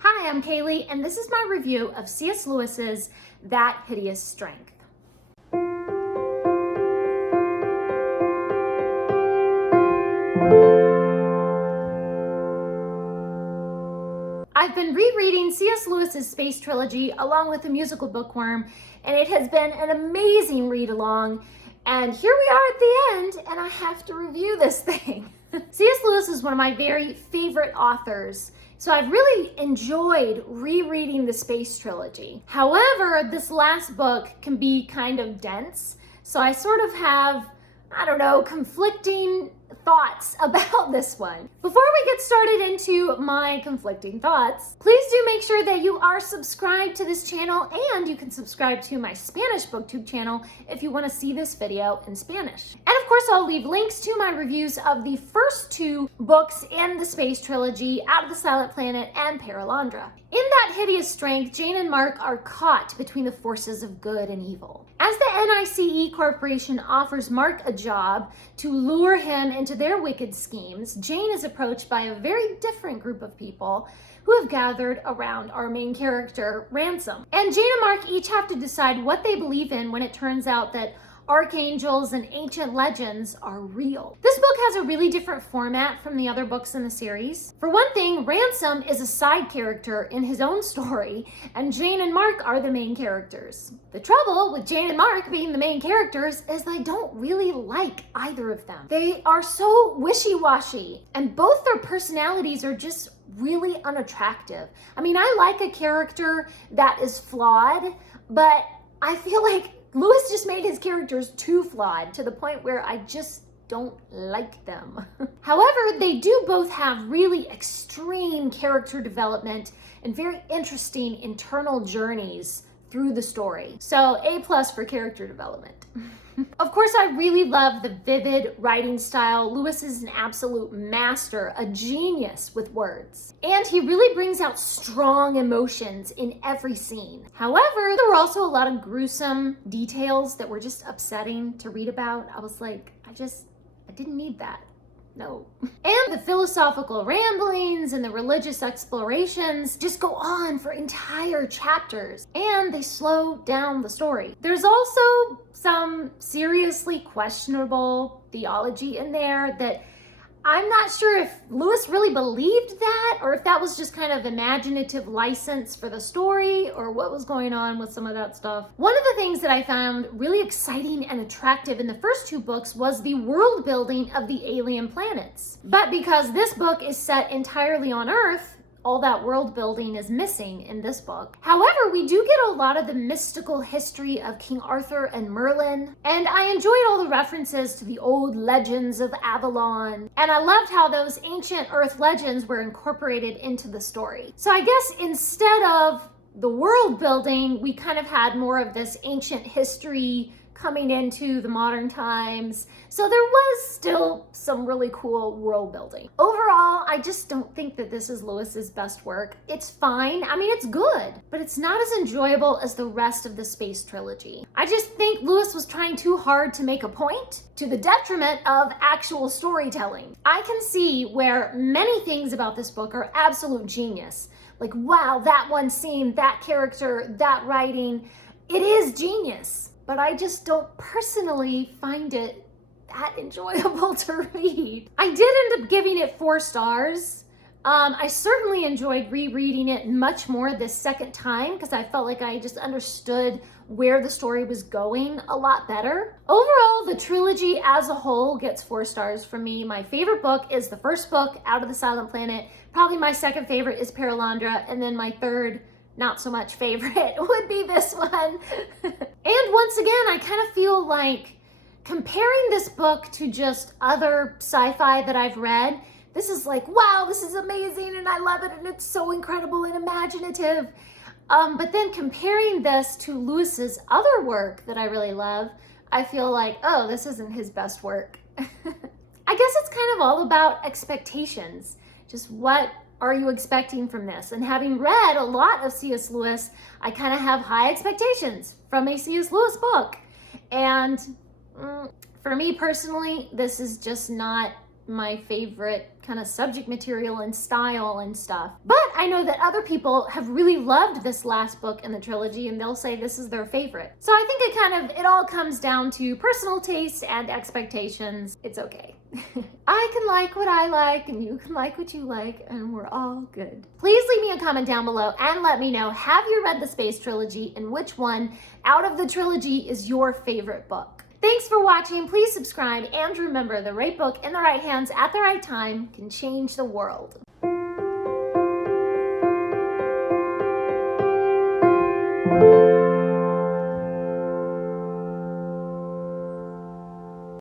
Hi, I'm Kaylee, and this is my review of C.S. Lewis's That Hideous Strength. I've been rereading C.S. Lewis's Space Trilogy along with the musical bookworm, and it has been an amazing read along. And here we are at the end, and I have to review this thing. C.S. Lewis is one of my very favorite authors, so I've really enjoyed rereading the Space Trilogy. However, this last book can be kind of dense, so I sort of have, conflicting thoughts about this one. Before we get started into my conflicting thoughts, please do make sure that you are subscribed to this channel, and you can subscribe to my Spanish booktube channel if you want to see this video in Spanish. And of course, I'll leave links to my reviews of the first two books in the Space Trilogy, Out of the Silent Planet and Perelandra. In That Hideous Strength, Jane and Mark are caught between the forces of good and evil. As the NICE Corporation offers Mark a job to lure him into their wicked schemes, Jane is approached by a very different group of people who have gathered around our main character, Ransom. And Jane and Mark each have to decide what they believe in when it turns out that archangels and ancient legends are real. This book has a really different format from the other books in the series. For one thing, Ransom is a side character in his own story, and Jane and Mark are the main characters. The trouble with Jane and Mark being the main characters is I don't really like either of them. They are so wishy-washy, and both their personalities are just really unattractive. I mean, I like a character that is flawed, but I feel like Lewis just made his characters too flawed to the point where I just don't like them. However, they do both have really extreme character development and very interesting internal journeys through the story. So A+ for character development. Of course, I really love the vivid writing style. Lewis is an absolute master, a genius with words. And he really brings out strong emotions in every scene. However, there were also a lot of gruesome details that were just upsetting to read about. I was like, I didn't need that. No. And the philosophical ramblings and the religious explorations just go on for entire chapters, and they slow down the story. There's also some seriously questionable theology in there that I'm not sure if Lewis really believed that, or if that was just kind of imaginative license for the story, or what was going on with some of that stuff. One of the things that I found really exciting and attractive in the first two books was the world building of the alien planets. But because this book is set entirely on Earth, all that world building is missing in this book. However, we do get a lot of the mystical history of King Arthur and Merlin, and I enjoyed all the references to the old legends of Avalon, and I loved how those ancient Earth legends were incorporated into the story. So I guess instead of the world building, we kind of had more of this ancient history coming into the modern times. So there was still some really cool world building. Overall, I just don't think that this is Lewis's best work. It's fine. I mean, it's good, but it's not as enjoyable as the rest of the Space Trilogy. I just think Lewis was trying too hard to make a point to the detriment of actual storytelling. I can see where many things about this book are absolute genius. Like, wow, that one scene, that character, that writing, it is genius. But I just don't personally find it that enjoyable to read. I did end up giving it 4 stars. I certainly enjoyed rereading it much more this second time because I felt like I just understood where the story was going a lot better. Overall, the trilogy as a whole gets 4 stars from me. My favorite book is the first book, Out of the Silent Planet. Probably my second favorite is Perelandra, and then my third not so much favorite would be this one. And once again, I kind of feel like comparing this book to just other sci-fi that I've read, this is like, wow, this is amazing and I love it and it's so incredible and imaginative. But then comparing this to Lewis's other work that I really love, I feel like, oh, this isn't his best work. I guess it's kind of all about expectations. Just what are you expecting from this? And having read a lot of C.S. Lewis, I kind of have high expectations from a C.S. Lewis book. And for me personally, this is just not my favorite kind of subject material and style and stuff. But I know that other people have really loved this last book in the trilogy, and they'll say this is their favorite. So I think it all comes down to personal taste and expectations. It's okay. I can like what I like, and you can like what you like, and we're all good. Please leave me a comment down below and let me know, have you read the Space Trilogy, and which one out of the trilogy is your favorite book? Thanks for watching. Please subscribe, and remember, the right book in the right hands at the right time can change the world.